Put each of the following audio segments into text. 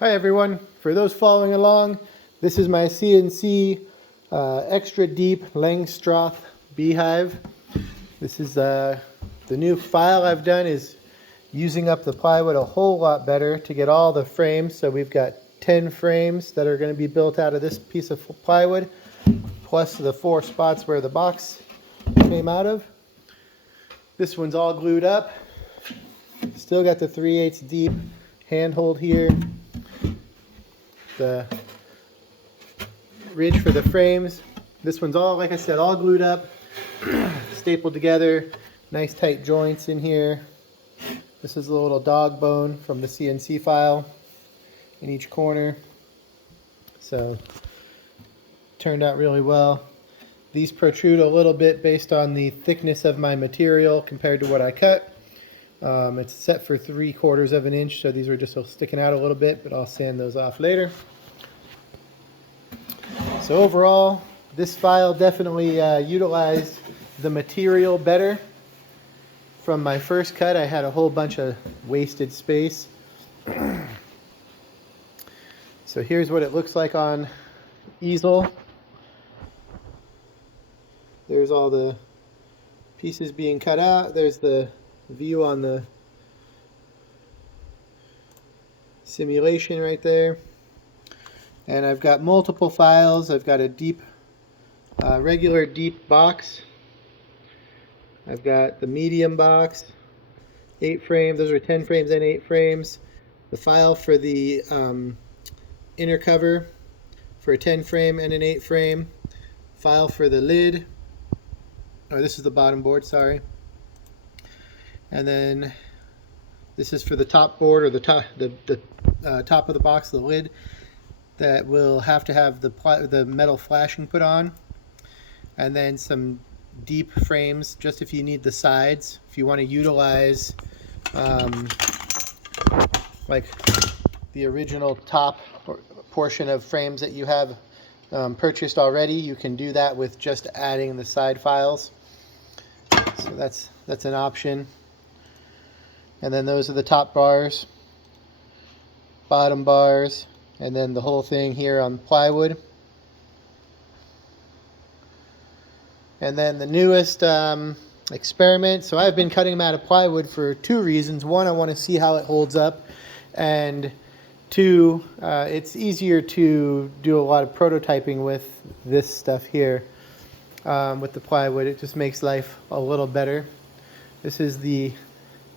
Hi everyone, for those following along, this is my CNC extra deep Langstroth beehive. This is the new file I've done is using up the plywood a whole lot better to get all the frames. So we've got 10 frames that are going to be built out of this piece of plywood, plus the 4 spots where the box came out of. This one's all glued up. Still got the 3/8 deep handhold here. The ridge for the frames. This one's all, like I said, all glued up, stapled together. Nice tight joints in here. This is a little dog bone from the CNC file in each corner. So, turned out really well. These protrude a little bit based on the thickness of my material compared to what I cut. It's set for 3/4 of an inch, so these are just sticking out a little bit, but I'll sand those off later. So overall, this file definitely utilized the material better. From my first cut, I had a whole bunch of wasted space. So here's what it looks like on easel. There's all the pieces being cut out. There's the view on the simulation right there. And I've got multiple files. I've got a deep, regular deep box. I've got the medium box, 8 frames. Those are 10 frames and 8 frames. The file for the inner cover for a 10 frame and an 8 frame. File for the lid. Oh, this is the bottom board, sorry. And then this is for the top board, or the top of the box, the lid, that will have to have the metal flashing put on. And then some deep frames, just if you need the sides, if you want to utilize like the original top portion of frames that you have purchased already, you can do that with just adding the side files. So that's an option. And then those are the top bars, bottom bars, and then the whole thing here on plywood. And then the newest experiment. So I've been cutting them out of plywood for 2 reasons. One, I want to see how it holds up. And 2, it's easier to do a lot of prototyping with this stuff here. With the plywood, it just makes life a little better. This is the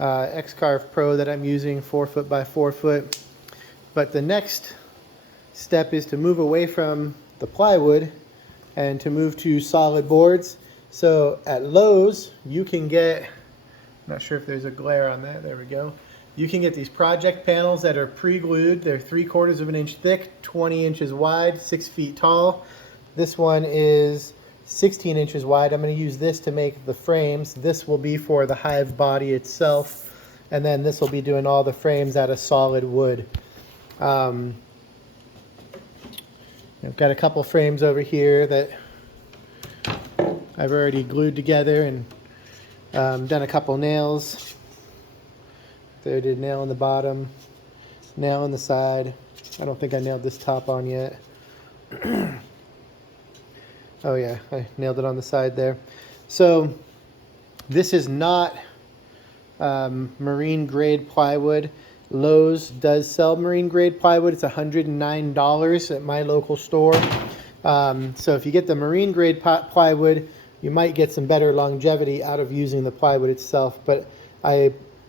X-Carve Pro that I'm using, 4 foot by 4 foot. But the next step is to move away from the plywood and to move to solid boards. So at Lowe's, you can get, I'm not sure if there's a glare on that, there we go. You can get these project panels that are pre-glued. They're 3/4 of an inch thick, 20 inches wide, 6 feet tall. This one is 16 inches wide. I'm going to use this to make the frames. This will be for the hive body itself, and then this will be doing all the frames out of solid wood. I've got a couple frames over here that I've already glued together and done a couple nails. There, I did nail in the bottom, nail in the side. I don't think I nailed this top on yet. Oh yeah, I nailed it on the side there. So this is not marine grade plywood. Lowe's does sell marine grade plywood. It's $109 at my local store. So if you get the marine grade plywood, you might get some better longevity out of using the plywood itself. But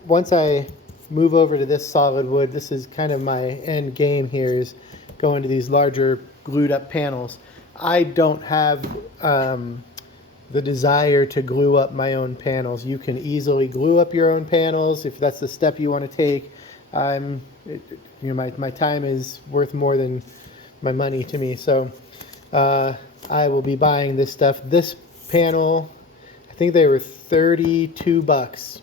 once I move over to this solid wood, this is kind of my end game here, is going to these larger glued up panels. I don't have the desire to glue up my own panels. You can easily glue up your own panels if that's the step you want to take. My time is worth more than my money to me, so I will be buying this stuff. This panel, I think they were $32.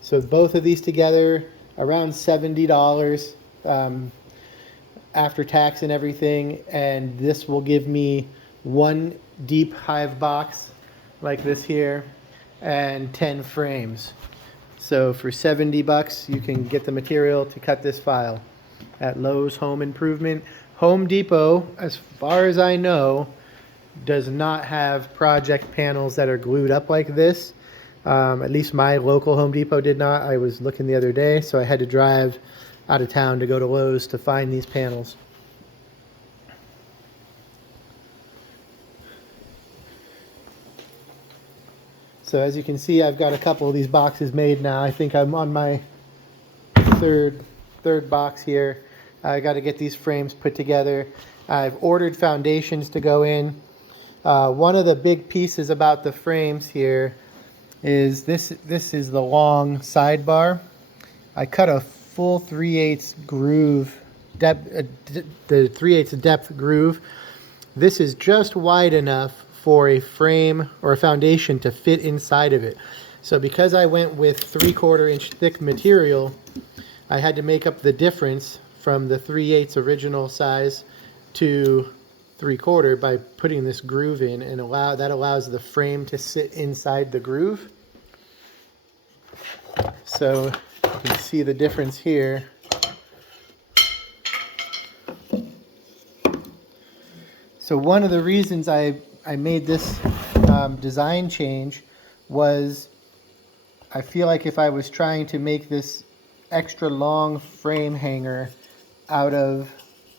So both of these together, around $70 after tax and everything, and this will give me 1 deep hive box like this here and 10 frames. So for $70 you can get the material to cut this file. at Lowe's Home Improvement. Home Depot, as far as I know, does not have project panels that are glued up like this. At least my local Home Depot did not. I was looking the other day, so I had to drive out of town to go to Lowe's to find these panels. So as you can see, I've got a couple of these boxes made now. I think I'm on my third box here. I got to get these frames put together. I've ordered foundations to go in. One of the big pieces about the frames here is this is the long sidebar. I cut a full 3/8 groove, the 3/8 depth groove. This is just wide enough for a frame or a foundation to fit inside of it. So because I went with 3/4 inch thick material, I had to make up the difference from the 3/8 original size to 3/4 by putting this groove in, and that allows the frame to sit inside the groove. So you can see the difference here. So one of the reasons I made this design change was I feel like if I was trying to make this extra long frame hanger out of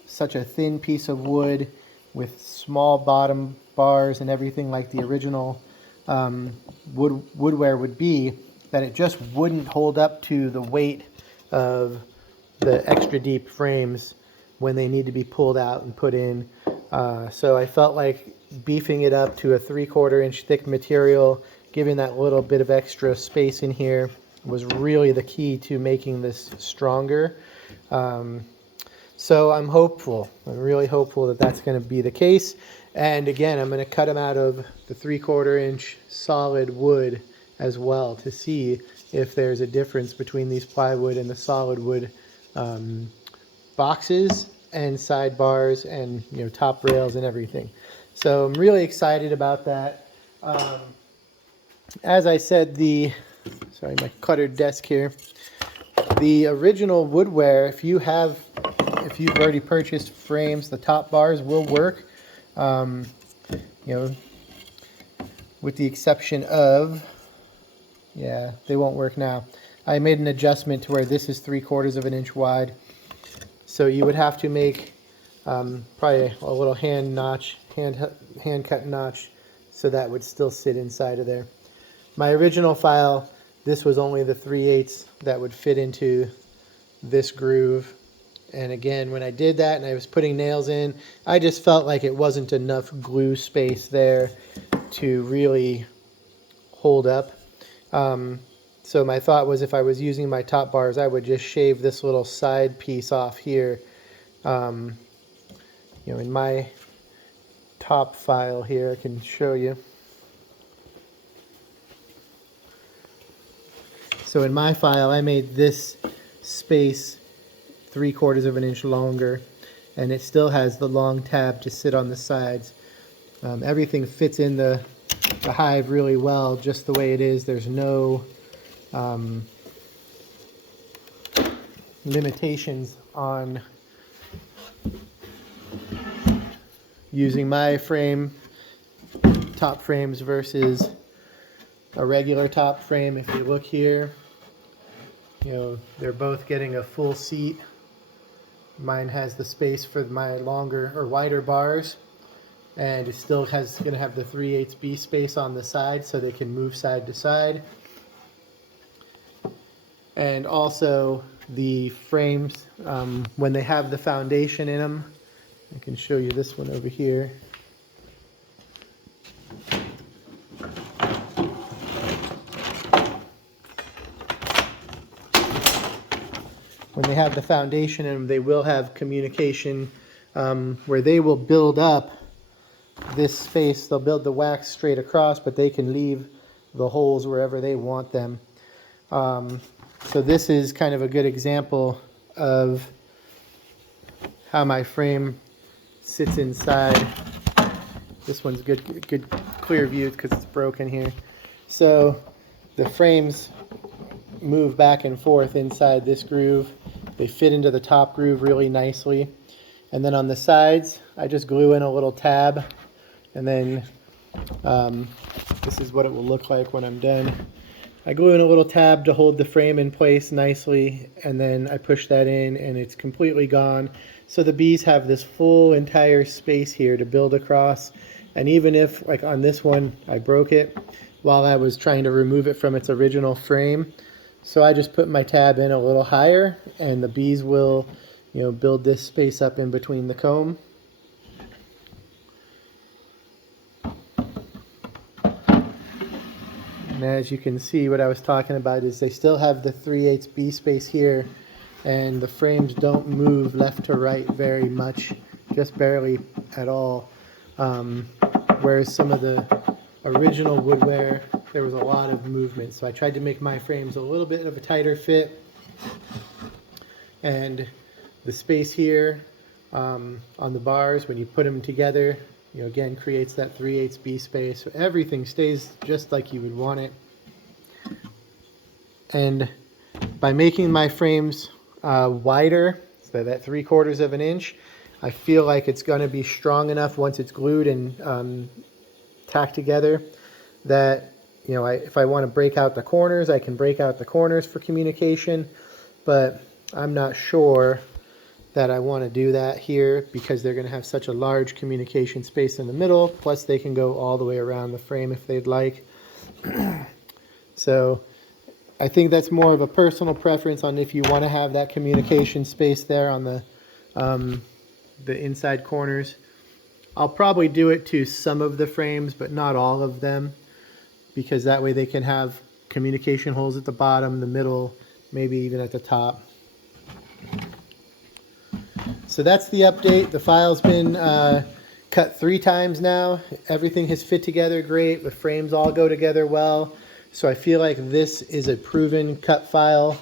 such a thin piece of wood with small bottom bars and everything like the original woodware would be, that it just wouldn't hold up to the weight of the extra deep frames when they need to be pulled out and put in. So I felt like beefing it up to a 3/4 inch thick material, giving that little bit of extra space in here, was really the key to making this stronger. So I'm hopeful. I'm really hopeful that that's going to be the case. And again, I'm going to cut them out of the 3/4 inch solid wood as well to see if there's a difference between these plywood and the solid wood boxes and sidebars and top rails and everything. So I'm really excited about that. As I said, sorry, my cluttered desk here. The original woodware, if you've already purchased frames, the top bars will work. With the exception of, yeah, they won't work now. I made an adjustment to where this is 3/4 of an inch wide. So you would have to make probably a little hand cut notch, so that would still sit inside of there. My original file, this was only the 3/8 that would fit into this groove. And again, when I did that and I was putting nails in, I just felt like it wasn't enough glue space there to really hold up. So my thought was, if I was using my top bars, I would just shave this little side piece off here. In my top file here, I can show you. So in my file, I made this space 3/4 of an inch longer, and it still has the long tab to sit on the sides. Everything fits in the hive really well, just the way it is. There's no limitations on using my frame, top frames versus a regular top frame. If you look here, they're both getting a full seat. Mine has the space for my longer or wider bars, and it still going to have the 3/8 B space on the side so they can move side to side. And also the frames, when they have the foundation in them, I can show you this one over here. When they have the foundation in them, they will have communication where they will build up this space. They'll build the wax straight across, but they can leave the holes wherever they want them. So this is kind of a good example of how my frame sits inside. This one's good clear view because it's broken here. So the frames move back and forth inside this groove. They fit into the top groove really nicely. And then on the sides, I just glue in a little tab, and then this is what it will look like when I'm done. I glue in a little tab to hold the frame in place nicely, and then I push that in and it's completely gone. So the bees have this full entire space here to build across. And even if, like on this one, I broke it while I was trying to remove it from its original frame, so I just put my tab in a little higher, and the bees will, build this space up in between the comb. And as you can see, what I was talking about is they still have the 3/8 bee space here, and the frames don't move left to right very much, just barely at all. Whereas some of the original woodware, there was a lot of movement. So I tried to make my frames a little bit of a tighter fit. And the space here on the bars, when you put them together, again, creates that 3/8 bee space. So everything stays just like you would want it. And by making my frames wider, so that 3/4 of an inch, I feel like it's going to be strong enough once it's glued and tacked together that, if I want to break out the corners, I can break out the corners for communication. But I'm not sure that I want to do that here, because they're going to have such a large communication space in the middle. Plus they can go all the way around the frame if they'd like. So I think that's more of a personal preference on if you want to have that communication space there on the inside corners. I'll probably do it to some of the frames, but not all of them, because that way they can have communication holes at the bottom, the middle, maybe even at the top. So that's the update. The file's been cut 3 times now. Everything has fit together great. The frames all go together well. So I feel like this is a proven cut file.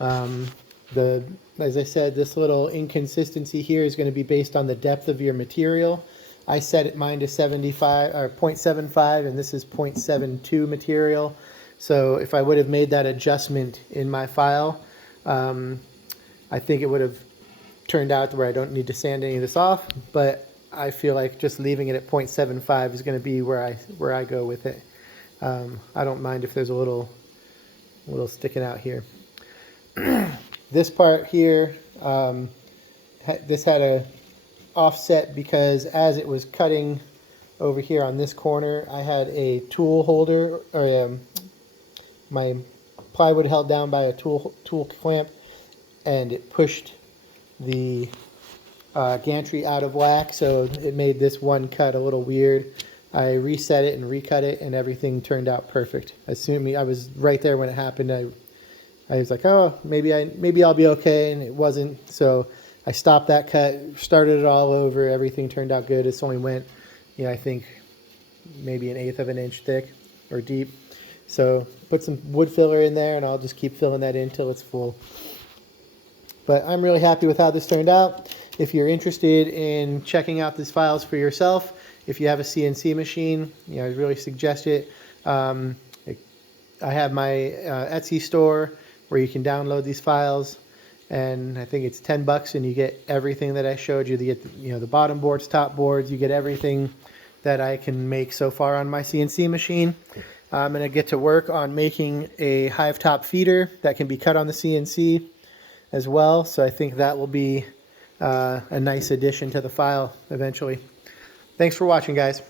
As I said, this little inconsistency here is going to be based on the depth of your material. I set mine to 75 or 0.75, and this is 0.72 material. So if I would have made that adjustment in my file, I think it would have turned out to where I don't need to sand any of this off. But I feel like just leaving it at 0.75 is going to be where I go with it. I don't mind if there's a little sticking out here. This part here, this had a offset because as it was cutting over here on this corner, I had a tool holder, or my plywood held down by a tool clamp, and it pushed the gantry out of whack, so it made this one cut a little weird. I reset it and recut it, and everything turned out perfect. Assuming I was right there when it happened, I was like, oh, maybe I'll be okay, and it wasn't. So I stopped that cut, started it all over. Everything turned out good. It's only went, I think maybe 1/8 of an inch thick or deep. So put some wood filler in there, and I'll just keep filling that in till it's full. But I'm really happy with how this turned out. If you're interested in checking out these files for yourself, if you have a CNC machine, I really suggest it. I have my Etsy store where you can download these files, and I think it's $10, and you get everything that I showed you. You get the bottom boards, top boards. You get everything that I can make so far on my CNC machine. I'm going to get to work on making a hive top feeder that can be cut on the CNC as well. So I think that will be a nice addition to the file eventually. Thanks for watching, guys.